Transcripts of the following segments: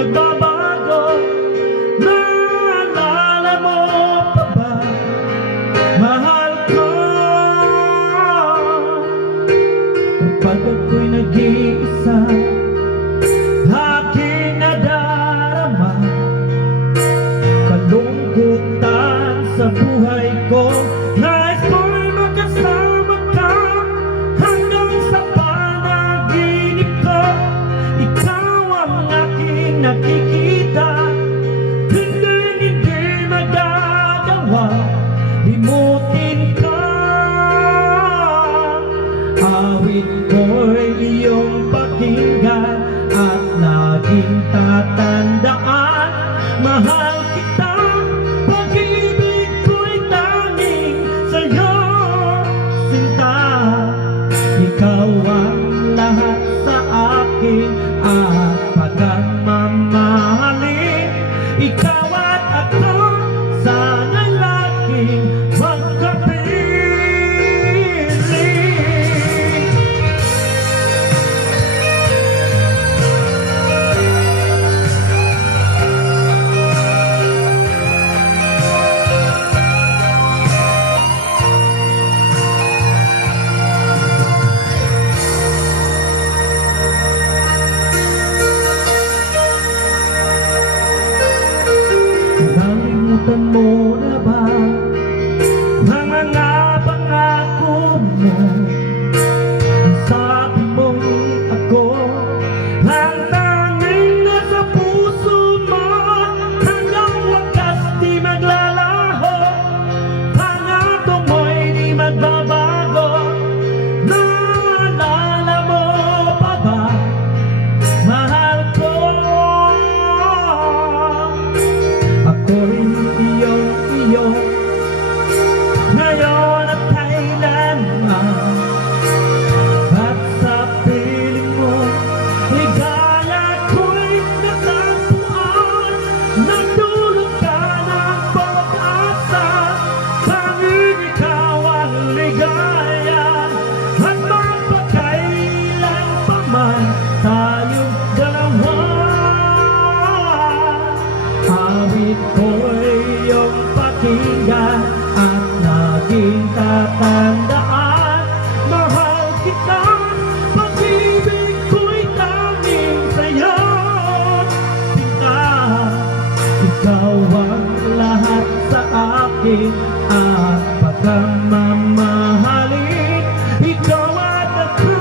magbabago. Naalala mo pa ba, mahal ko, kapag ako'y nag-iisa, aking nadarama kalungkutan sa buhay ko. Nais ko'y makasama ka hanggang sa panaginip ko. Ikaw ang aking nakikita, hindi magagawa limutin ka. Awit ko'y iyong pakinggan at laging tatandaan, mahal kita, pag-ibig ko'y tanging sa'yo, sinta. Ikaw ang lahat sa akin at pagmamahalin. Ikaw at ako, sana laging magkapiling. Nalimutan mo na ba ang mga pangako mo? Sabi mo ako ang tanging nasa puso mo, hanggang wakas di maglalaho. Pangako mo'y di magbabago. Naalala mo pa ba, mahal ko, ako'y iyo ngayon at kailanman. At sa piling mo, ligaya ko'y natagpuan. Nagdulot ka ng pag-asa, tanging ikaw ang ligaya. At magpakailan pa man tayong dalawa, awit ko'y iyong pakinggan at laging tatandaan, mahal kita, pag-ibig ko'y tanging sa'yo, sinta. Ikaw ang lahat sa akin at pagmamahalin. Ikaw at ako,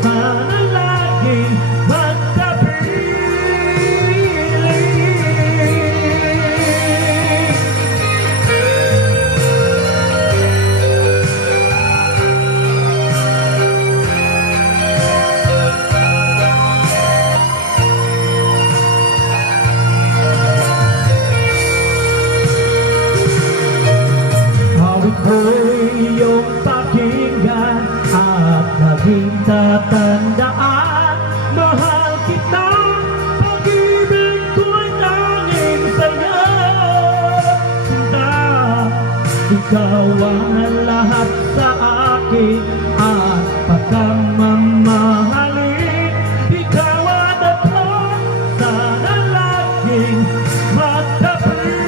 sana laging magkapiling. Awit ko'y iyong pakinggan at laging tatandaan, mahal kita, pag-ibig ko'y tanging sa'yo, sinta. Ikaw ang lahat sa akin at pagmamahalin. Ikaw at ako, sana laging magkapiling.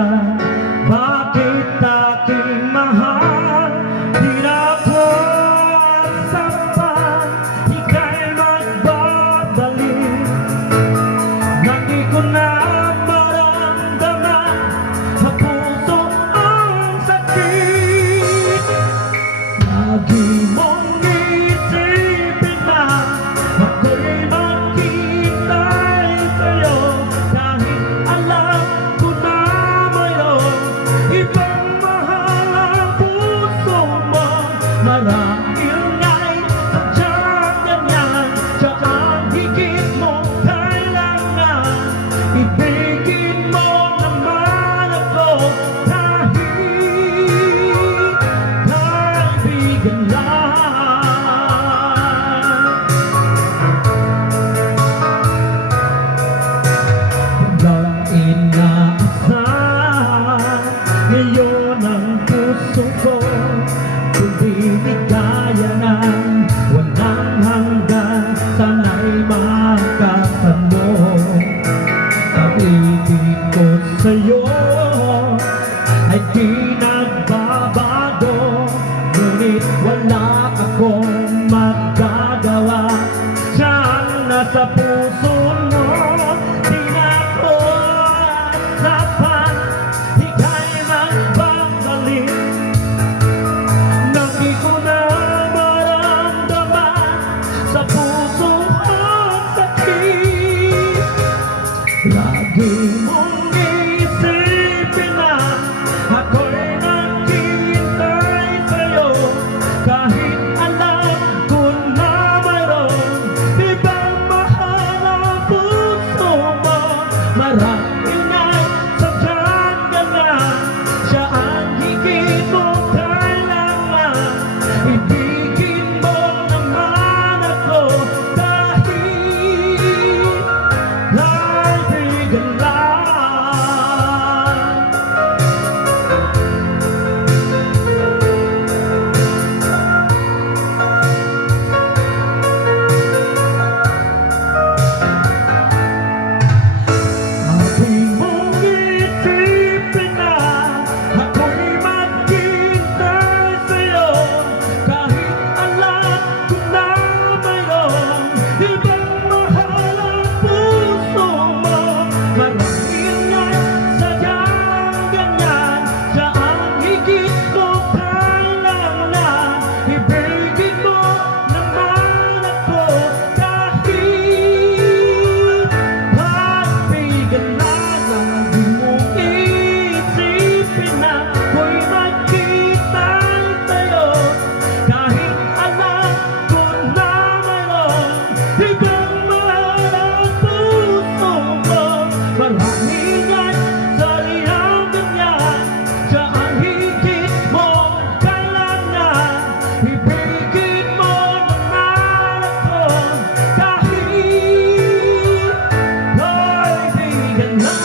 na bakit aking mahal di na ako sapat, ika'y magbabalik nang di ko na maramdaman sa puso ang sakit. Lagi mong isipin na ako'y maghihintay sa'yo, kahit alam ko na mayroon ibang mahal ang puso mo. Marahil nga'y sadyang ganyan, siya ang higit mo kailangan. Ibigin mo naman ako kahit kaibigan lang. Walang inaasahan ngayon ang puso ko, kundi ligaya ng walang hanggan. Sana'y makatan mo ang ibig ko sa'yo ay di nagbabago, ngunit wala akong magagawa. Siyang nasa puso mo, di na ako sapat, ika'y magbabalik nang di ko na maramdaman sa puso ang sakit. Lagi mong isipin na ako'y naghihintay sa'yo, kahit alam ko na mayroon ibang mahal ang puso mo. Marahil nga'y sadyang ganyan, siya ang higit mo kailangan. Ibigin mo naman ako kahit kaibigan lang. Lagi mong isipin na ako'y maghihintay sa'yo, kahit alam ko na mayroon ibang mahal ang puso mo. Marahil nga'y sadyang ganyan, siya ang higit mo kailangan. Ibigin mo naman ako kahit kaibigan lang. Lagi mong isipin na ako'y maghihintay sa'yo, kahit alam ko na mayroon ibang mahal ang puso mo. Marahil nga'y sadyang ganyan, siya ang higit mo kailangan. Ibigin mo naman ako kahit kaibigan lang.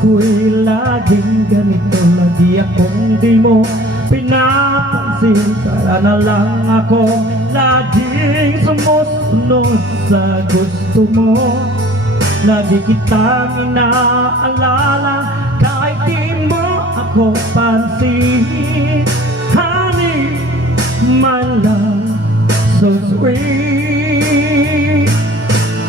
Ako'y laging ganito, lagi akong di mo pinapansin. Kaya na lang ako laging sumusunod sa gusto mo. Lagi kitang inaalala kahit di mo ako pansin. Honey, my love, so sweet.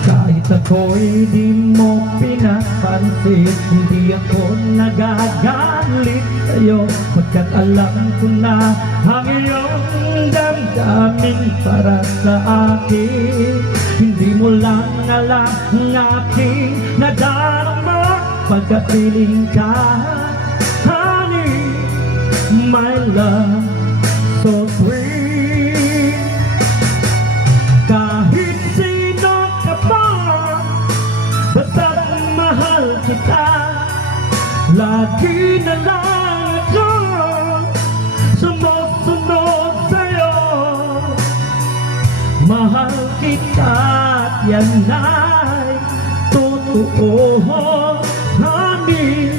Kahit ako'y di mo pinapansin, hindi ako nagagalit sa'yo, pagkat alam ko na ang iyong damdamin para sa akin. Hindi mo lang alam ang aking nadarama pagkapiling ka. Honey, my love, so sweet. Kahit sino ka pa, basta't mahal kita, lagi na lang ako sumusunod yan ay totoo. Honey,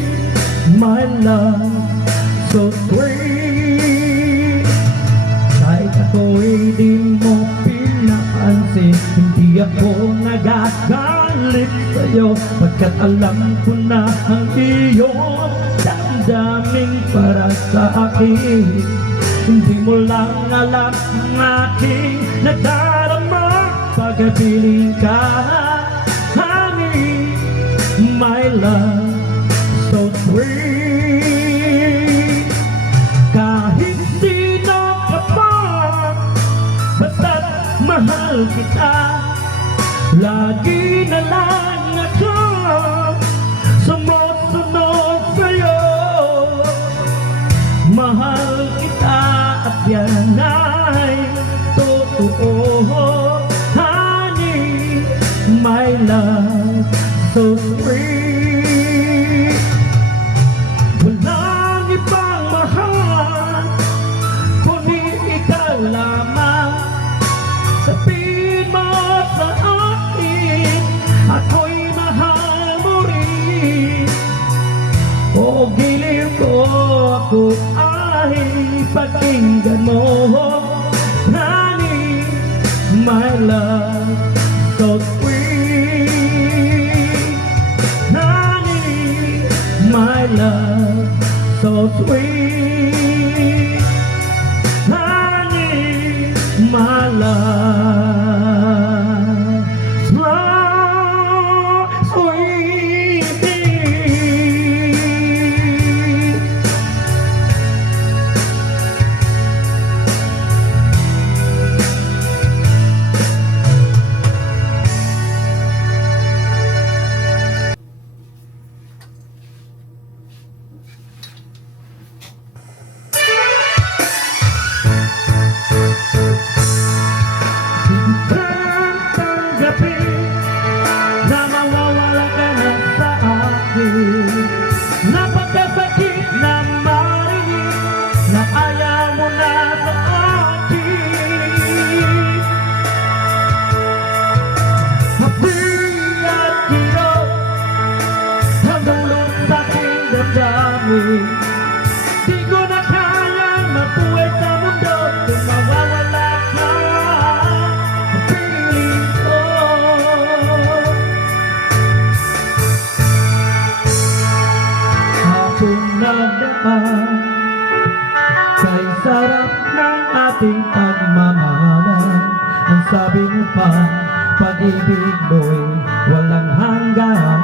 my love, so sweet. Kahit ako'y di mo pinapansin, hindi ako nagagalit sa'yo, pagkat alam ko na ang iyong damdaming para sa akin. Hindi mo lang alam ang aking nadarama pagkapiling ka. Honey, my love, so sweet. Kahit sino ka pa, basta't mahal kita, lagi na lang ako sumusunod sa'yo. Mahal kita at yan ay totoo. Honey, my love, so sweet. Walang ibang mahal, kundi ikaw lamang. Sabihin mo sa akin, ako'y mahal mo rin. O giliw ko, ako ay pakinggan mo. Honey, my love, so sweet. Honey, my love, so sweet. Honey, my love, so sweet. Tanggapin na mawawala ka na sa akin, napakasakit na marinig na ayaw mo na sa akin. Happy at hirap ang dulot sa aking damdamin. Di ko na kayang mabuhay sa mundo kung mawawala ka. Piling ko hapon na daan, kay sarap ng ating pagmamahalan. Ang sabi mo pa, pag-ibig mo'y walang hanggan.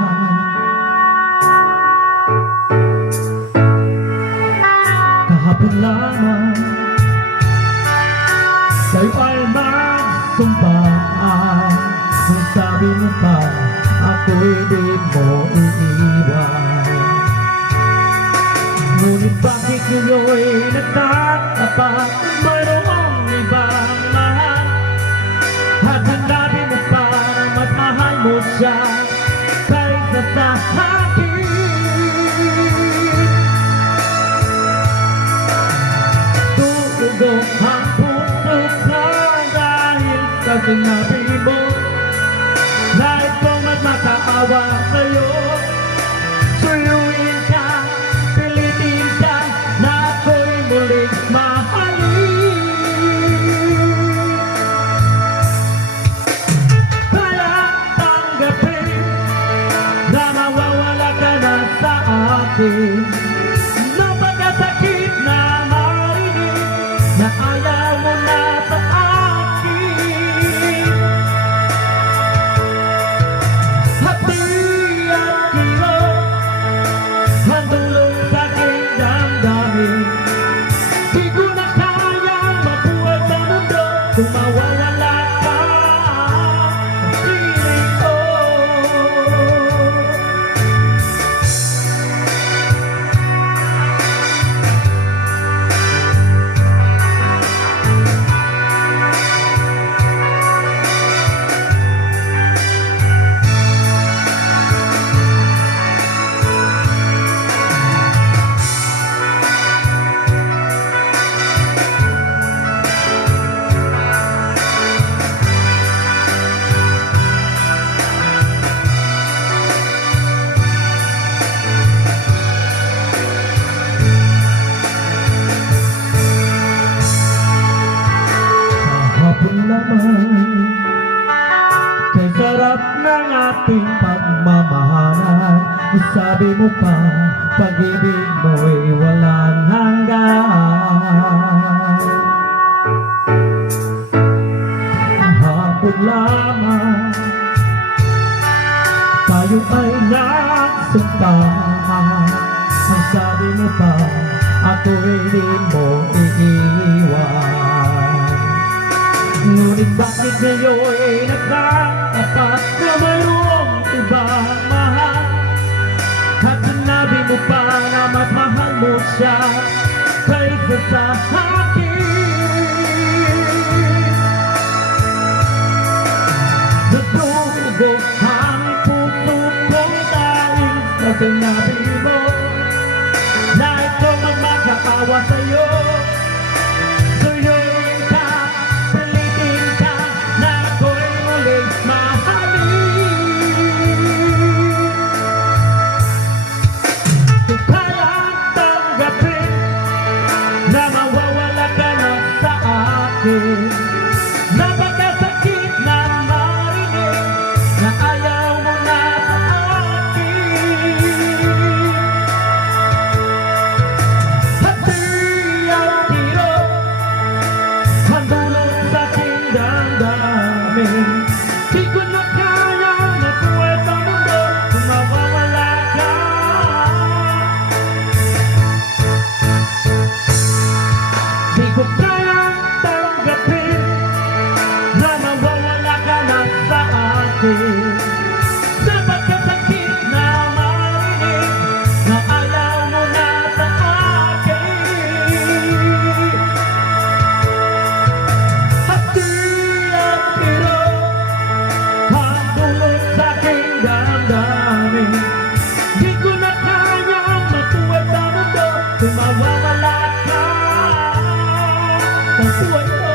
Kahapon lamang kayo ay magsumpaan. Ang sabi mo pa, ako'y di mo iiwan. Ngunit bakit ngayo'y nagtatapat, mayroong ibang mahal, at hanapin mo pa na mas mahal mo siya kaysa sa akin. Tugog ang puso ko dahil sa sinabi mo, nais kong magmakaawa sa'yo. Suyuin ka, pilitin ka, na ako'y muling mahalin. Kaya tanggapin na mawawala ka na sa akin, napakasakit na marinig na ayaw mo na sa akin. Happy at lamang kay sarap ng ating pagmamahalan. Sabi mo pa, pag-ibig mo'y walang hanggan. Hapon lamang tayo ay nagsuntahan. Ang sabi mo pa, ako'y di mo iiwan. Ngunit bakit ngayon'y nagkatapat na mayroong ibang mahal? At sinabi mo pa na mas mahal mo siya kaysa sa akin. Natugo ang puso ko'y dahil sa sinabi mo na ito ang makakaawa sa'yo. Suyuin ka, pilitin ka, na ako'y muling mahalin. Kung kayang tanggapin na mawawala ka na sa akin, napakasakit na marinig na ayaw mo na sa akin. Hati ang tiro, ang dulot sa aking damdamin. Di ko na kaya mabuhay sa mundo kung mawawala ka. Di ko kayang tanggapin na mawawala ka na sa akin. Napakasakit na marinig na ayaw mo na sa akin. Hati ang tiro, ang dulot sa aking damdamin. Di ko na kayang mabuhay sa mundo kung mawawala ka sa buhay ko.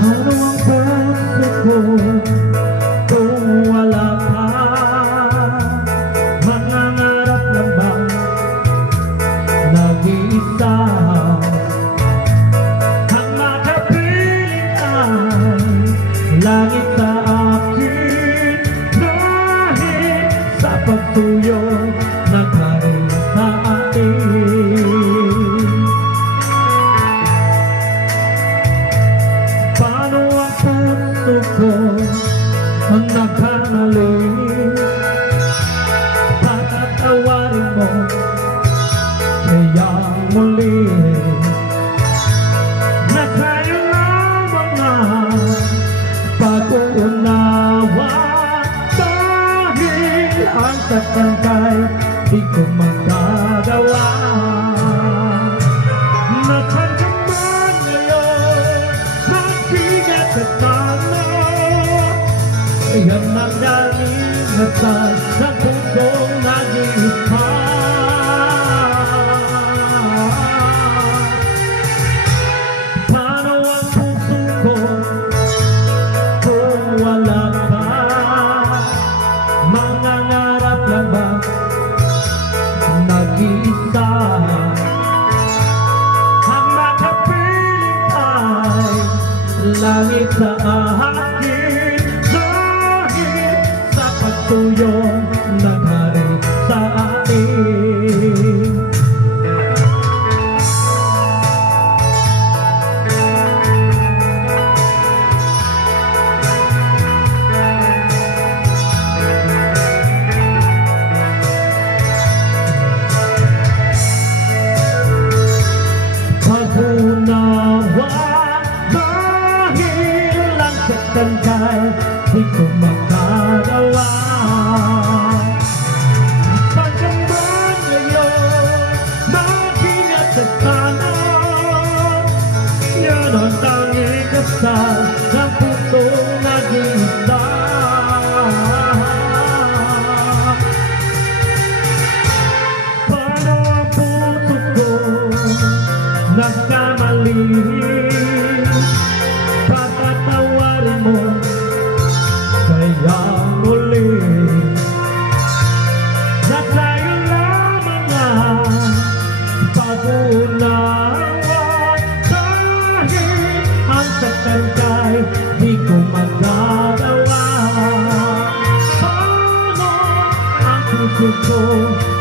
Ano ang puso ko kung wala ka? Mangangarap lang ba nag-iisa? Ang makapiling ay langit sa akin, dahil sa pagtuyo ng hari sa atin. Paano ang puso ko ang nagkanaling? Patatawarin mo kaya muli na tayo lamang ang pag-uunawa. Dahil ang tatangkay di ko magagawa. Nasaan ka man ngayon, mag-ingat ka sana. Yan ang nalingatan ng pusong nag-iipa. Paano ang puso ko kung wala ka? Mangangarap lang ba nag-iisa? Ang makapiling ay langit sa akin, dahil sa pagtuyo ng hari sa atin. Pag-unawa, dahil lang sa tangkay di ko makagawa. Pagkaman ngayon, mag-ingat ka sana. Yan ang tanging kasal ng pusong nag-iisa.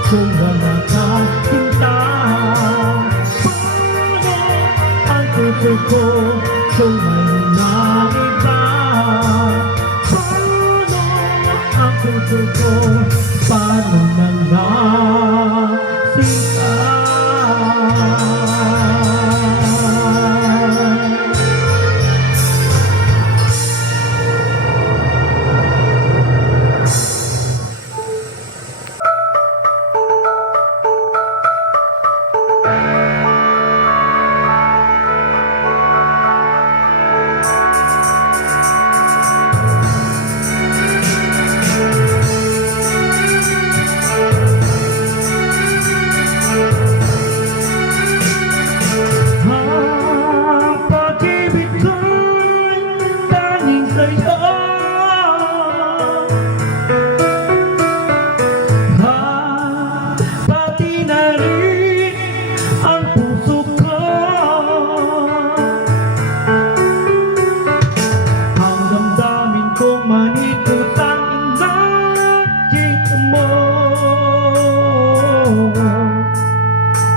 kung wala kang sinta? Paano ang puso ko kung mayroon ng iba? Paano ang puso ko? Paano na lang sila?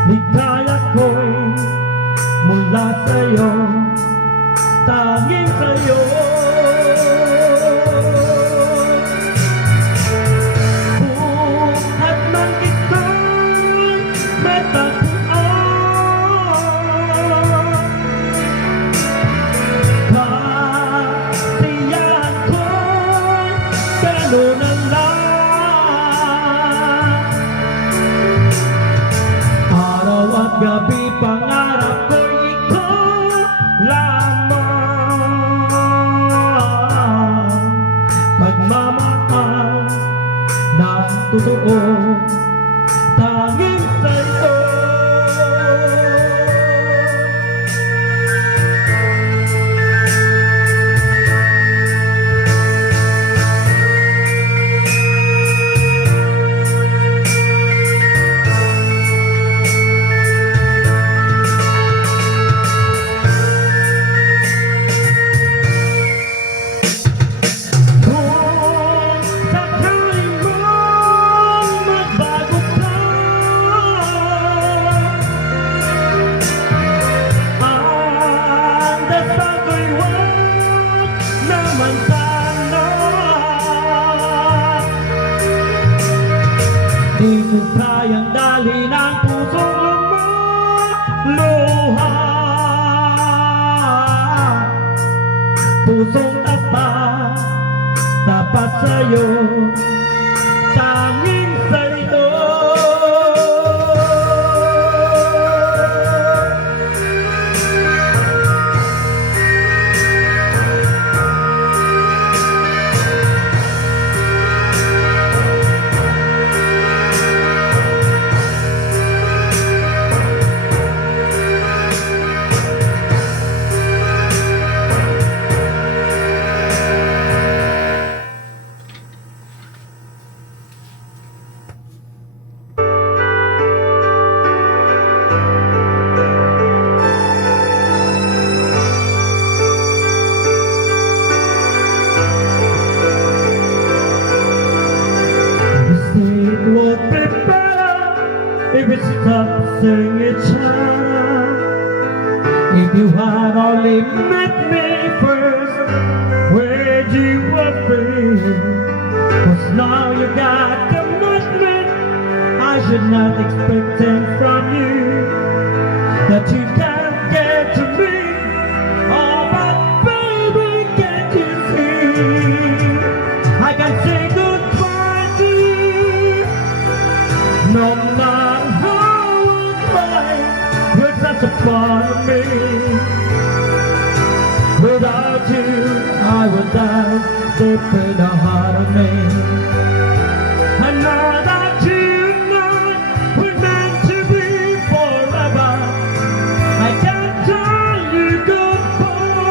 Ligaya ko'y mula sa'yo, tanging sa'yo. Buhat ng ika'y matagpuan, kasiyahan ko'y gano'n na lang. Araw at gabi pangarap ko'y ikaw lamang. Pagmamahal na totoo, tanging sa'yo. Di ko kayang dalhin ang pusong lumuluha, pusong tapat sa'yo, tanging sa'yo. If it stops saying it's time, if you had only met me first, where'd you have been? 'Cause now you got commitment, I should not expect things from you that you can't get to me. Oh, but baby, can't you see? I can say goodbye to you, no matter a part of me. Without you, I would die deep in the heart of me. I know that you know we're meant to be forever. I can't tell you goodbye.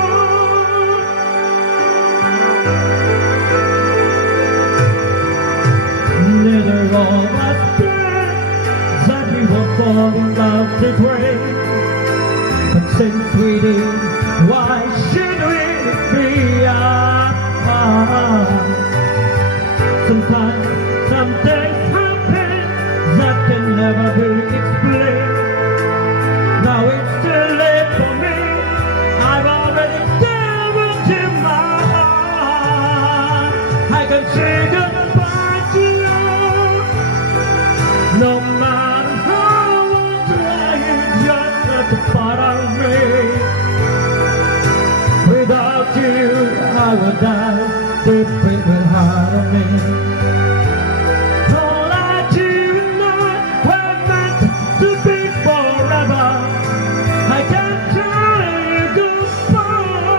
Neither of us planned that we would fall in love this way. But say, sweetie, why should we be apart? Sometimes, some things happen that you, I will die. Deep in the heart of me. All I do and I were meant to be forever. I can't tell you goodbye.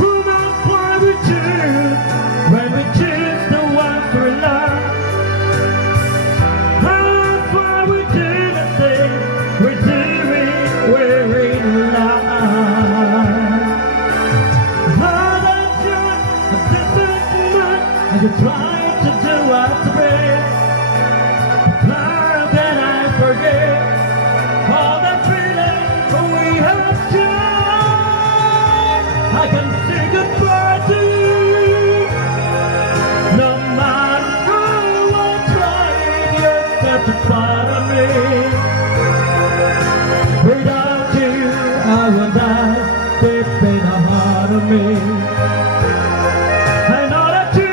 Who knows why we choose when we choose the ones we love? That's why we do the things we do it, we're in love. You try to do what's best. How can I forget all the feelings we have shared? I can say goodbye to you. No matter how I try, you're such a part of me. Without you, I will die deep in the heart of me. I know that you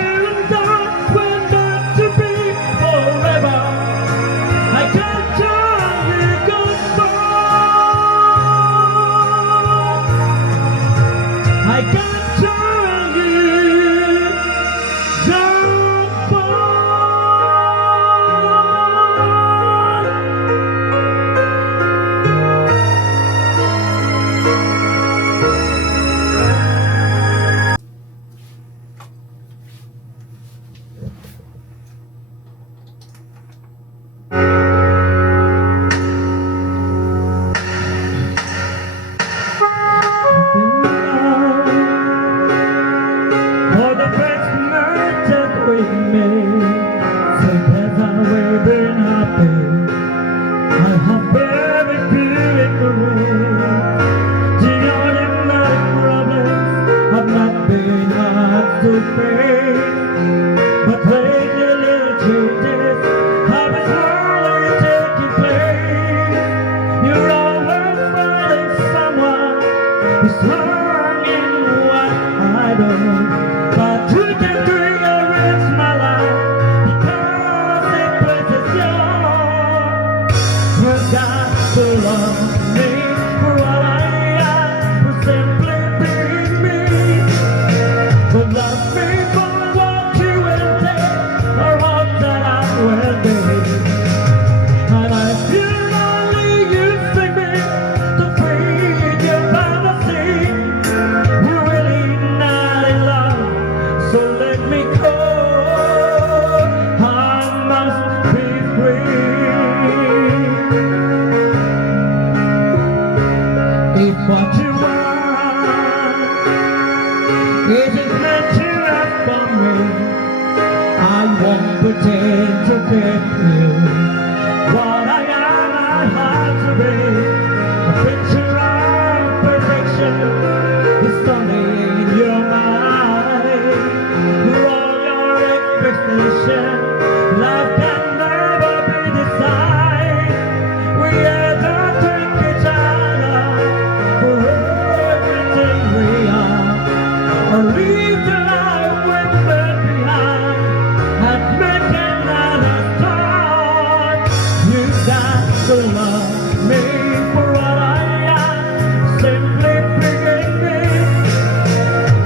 I can't tell you for the first night that we made, together we've been happy. I have very beautiful rain. The ordinary problems have not been hard to face, but lately little changes have been slowly taking place. You're always finding someone who's learning what I don't. But you can rearrange my life because it pleases you. You got to love me for what I am, for simply being me. But love me for what you intend, or what that I will be. And I feel only using me to feed your fantasy. You're really not in love, so let me go. I must be free. If what you want isn't meant to have for me, I won't pretend to get you. What I am, I have to be. A picture of perfection is only in your mind. For all your expectations, love can never be decided. We had to take each other for everything we are, or leave the life we've left behind and make another start. You got to love me for what I am, simply being me.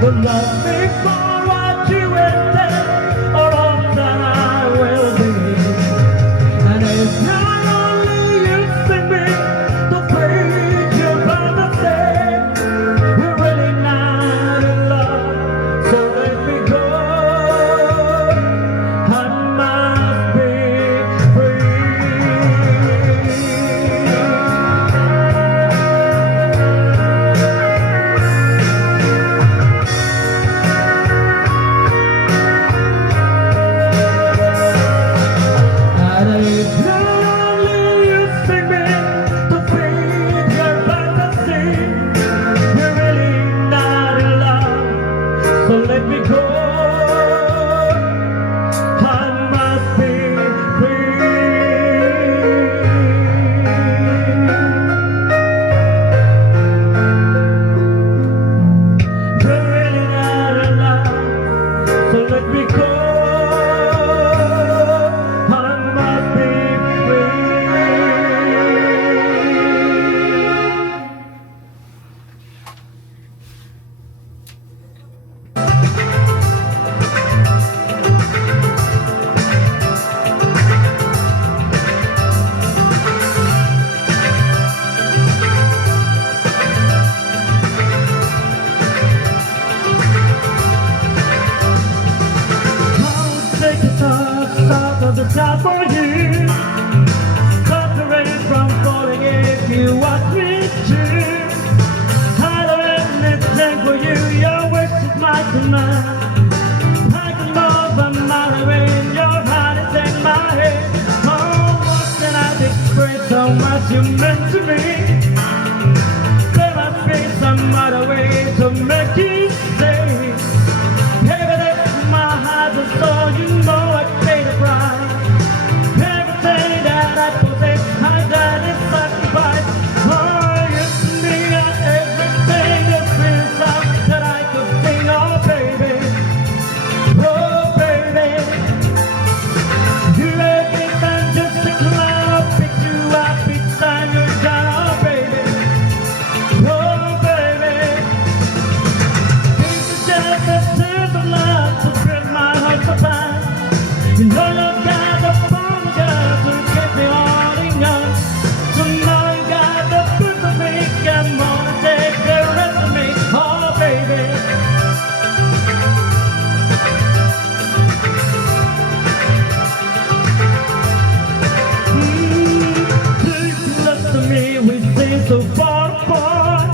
But love me for what you intend, or all that I will be. And it's not only using me to feed your fantasy. We're really not in love, so let me go. I must be free. And it's not only using me to feed your fantasy. We're really not in love, so let me go. I must be free. You're really not in love, so let me go. I must be free. not for you. Stop the rain from falling if you want me to. I don't have anything for you, your wish is my command. I can move a mile away, your heart is in my head. Oh, what can I express how much you meant to me? There must be some other way to make you stay. Baby, that's my heart and soul, you know I paid the price. Everything that I possess, I got is sacrifice. Oh, you to me are everything that feels out that I could sing, oh baby. Oh baby, you make me stand just to climb up, pick you up each time you're down, oh baby. Oh baby, this is just a tears of love to fill my heart so fine. You know you got the phone girl to keep me holding on. So now you got the best of me, come on and take the rest of me, oh baby. Please listen to me, we seem so far apart.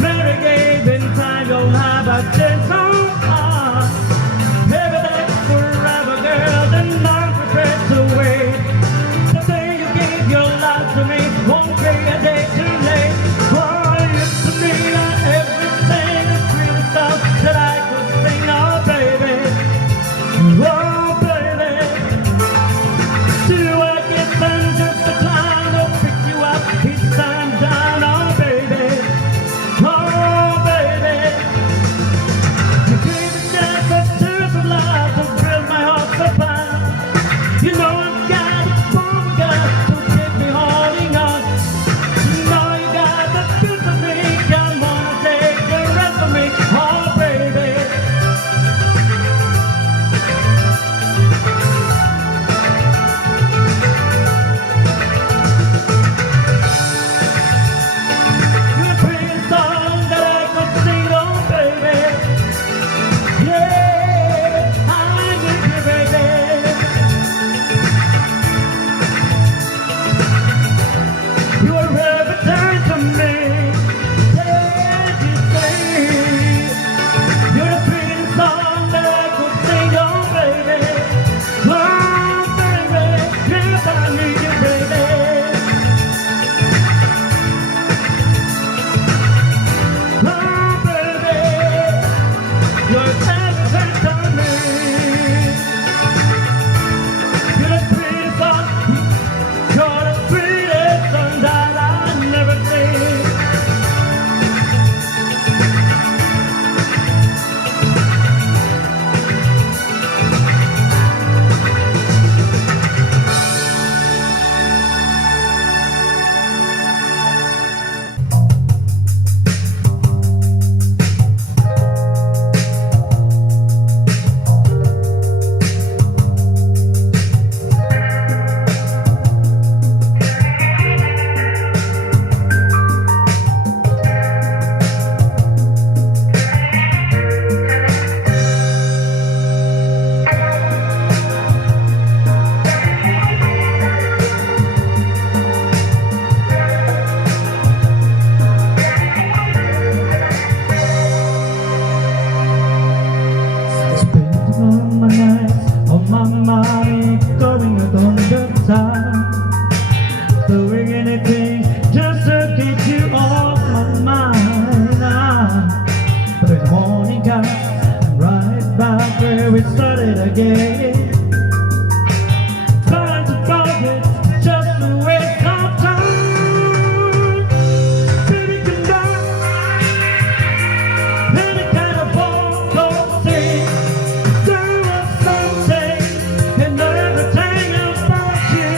Mary gave in time, you'll have a chance on heart. Maybe that's forever, girl, then I'm prepared to wait. The day you gave your life to me won't be a day too late. Oh, you to me are everything that really felt that I could sing, oh baby. Oh baby, do I get them just to climb or pick you up each time down, oh baby. Oh baby, you gave me just a tears of love to fill my heart so fine. You know I've got a phone girl to keep me holding on. You know you got the best of me, come on and take the rest of me, oh baby. You're a pretty song that I could sing, oh baby. Yeah, I need you, baby. You are everything to me. Can't you see? You're a pretty song that I could sing, oh baby. Oh baby, yes I need you, baby. Oh baby, you're everything to me. You're the pretty song, you're the prettiest song that I never seen. Spending all my nights on my mind, going out on the time, doing anything just to get you off my mind. But in the morning comes, I'm right back where we started again. Trying to forget just to waste our time. Baby, come down, any kind of ball, don't see. There was something in everything about you.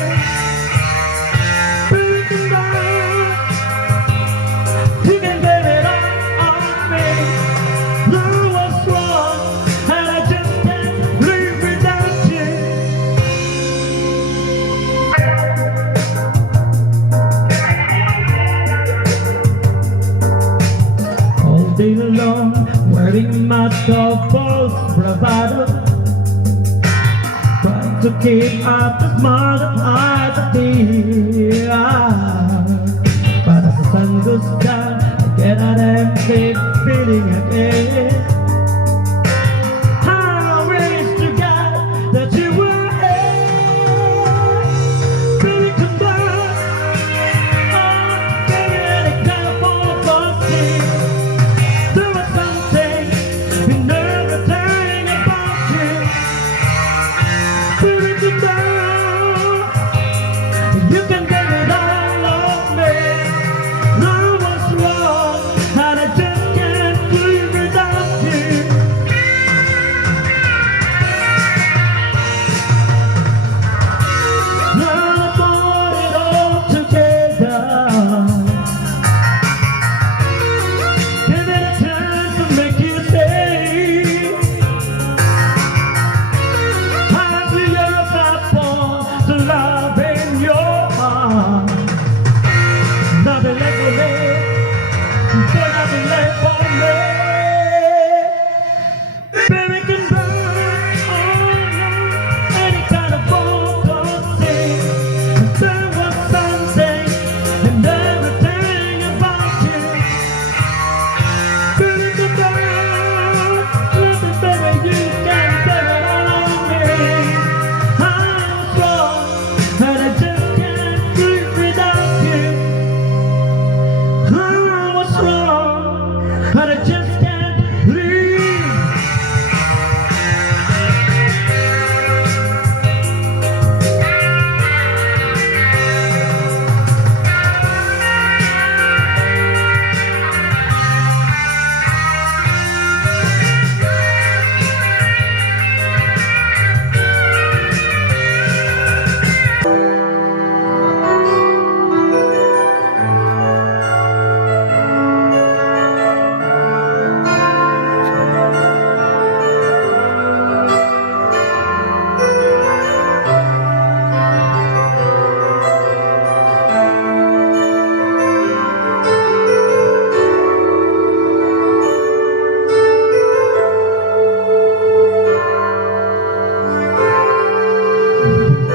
Baby, come down, you can get it all on me. Love was wrong, and I just can't live without you. All day long, wearing my false bravado, trying to keep up the smile that eyes are dear. But as the sun goes down, I get that empty feeling again. I wish to God that you were here. Baby, come back. Oh, baby, any kind of fantasy. There was something in everything about you. Baby, come back. You can get it all of me. I was wrong, and I just can't live without you. Now I put it all together. Give it a chance to make you stay. Happy years are born to love in your heart. Nothing left for me, there's nothing left for me. Baby, come back, oh no, any kind of fantasy. There was something and everything about you. Baby, come back, listen, baby, you can get it all on me. I'm strong, and I just can't breathe without you. I was wrong, but I just can't breathe.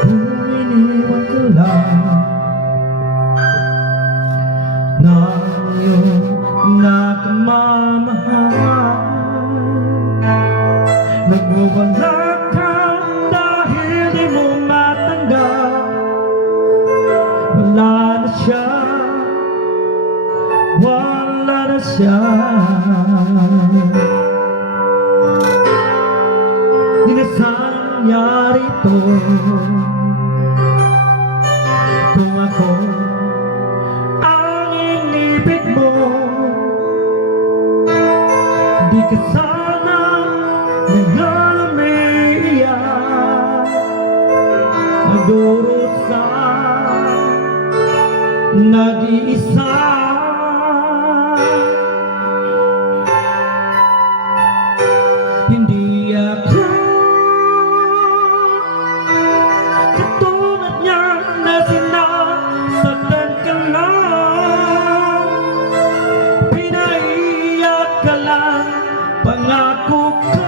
Kung iniwan ko lang ng iyong nakamamahal, nagwawala ka dahil di mo matanggap. Wala na siya, wala na siya. Di na sana nangyari ito kung ako ang inibig mo. Di ka sana ngayon umiiyak, nagdurusa, nag-iisa. Hindi ako katulad niya na sinasaktan ka lang, pinaiyak ka lang, pangako ko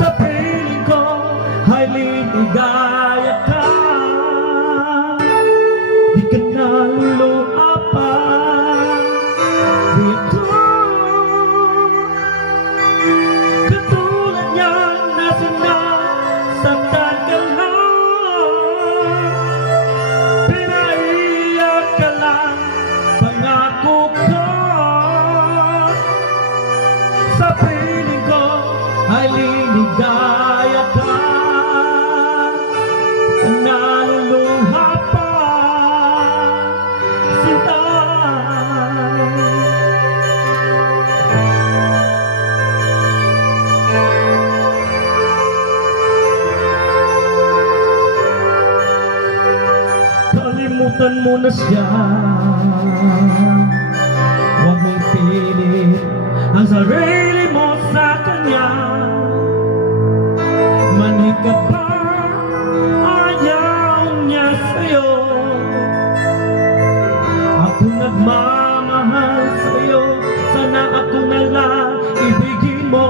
sa piling ko ay liligaya ka. Di ka naluluha pa, di ako katulad niya na sinasaktan ka lang, pinaiyak ka lang, pangako ko sa piling ko ay liligaya ka. Naluluha pa, sinta. Kalimutan mo na siya, huwag mong pilit ang sarili mo sa kanya. Manig ka pa, ayaw niya sa'yo. Ako nagmamahal sa'yo, sana ako na lang ibigin mo.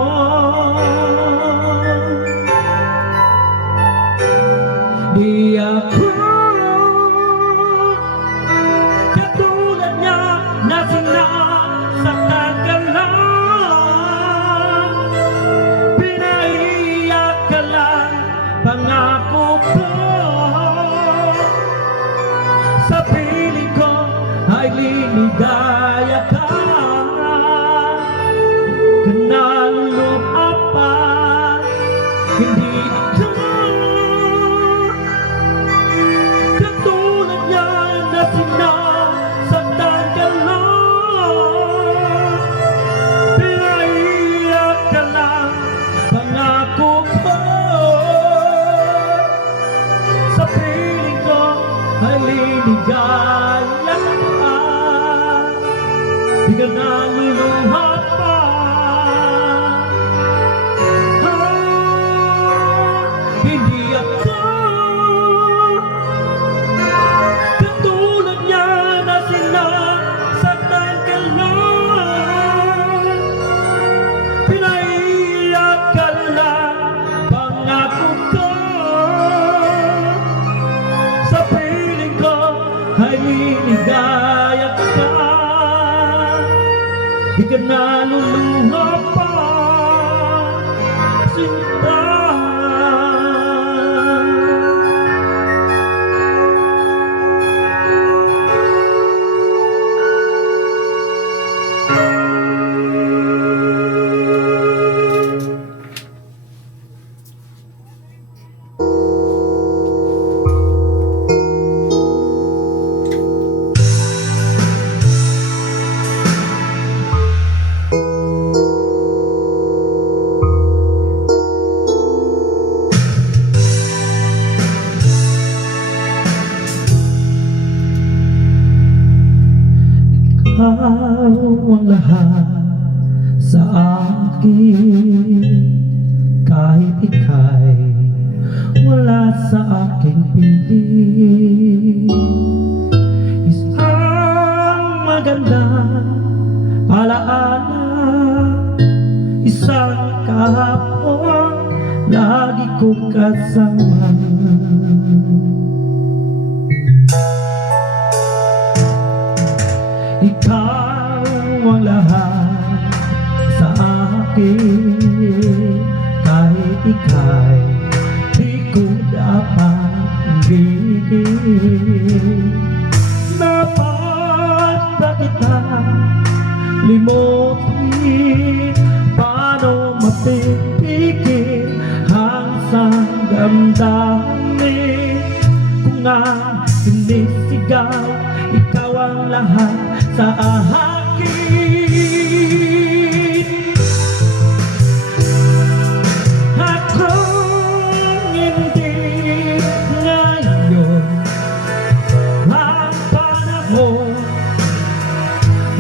di ka naluluha pa, sinta. Ikaw ang lahat sa akin, kahit ika'y wala sa aking piling. Isang magandang alaala, isang kahapon lagi kong kasama. Ikaw ang lahat sa akin, kahit ika'y di ko dapat ibigin. Dapat ba kita limutin? Paano mapipigil ang isang damdamin? Kung ang sinisigaw, ikaw ang lahat sa akin. Akong hindi ngayon ang panahon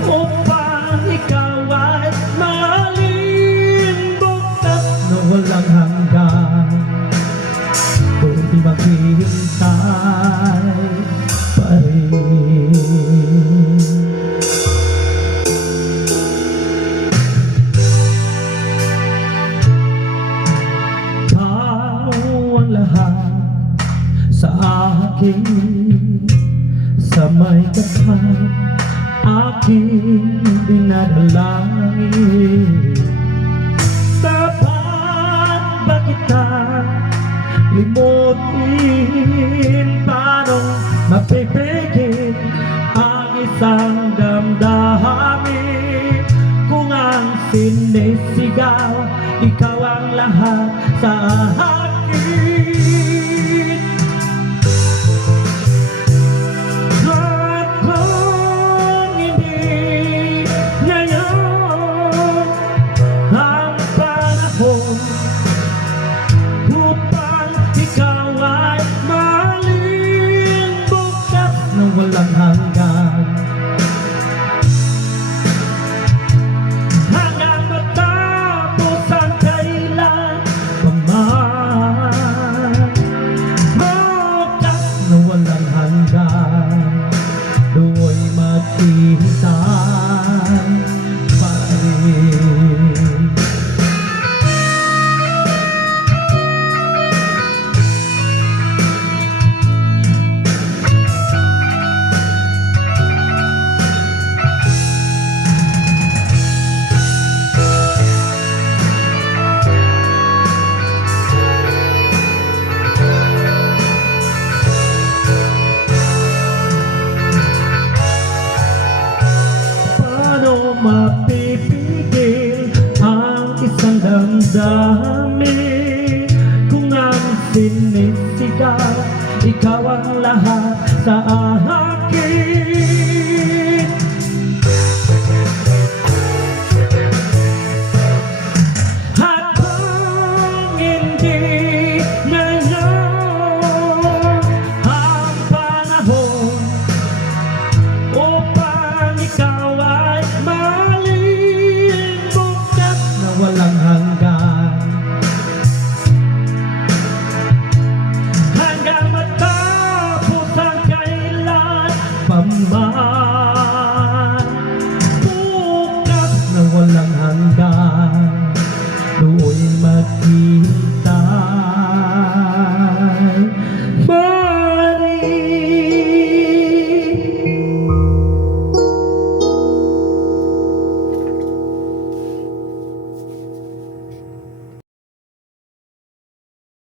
upang ikaw ay malimbot na walang hanggan. Kung di maghihintay pa rin. Lahat sa akin, sa may kasama aking dinadalangin. Dapat ba kita limutin? Paano mapipigil ang isang damdamin? Kung ang sinisigaw, ikaw ang lahat sa akin. Upang ikaw ay malimbot na walang hanggan, hanggang matapos ang kailan paman. Bukas na walang hanggan, do'y maghihintay pa rin. Mapipigil ang isang damdamin? Kung ang sinisigaw, ikaw ang lahat sa akin.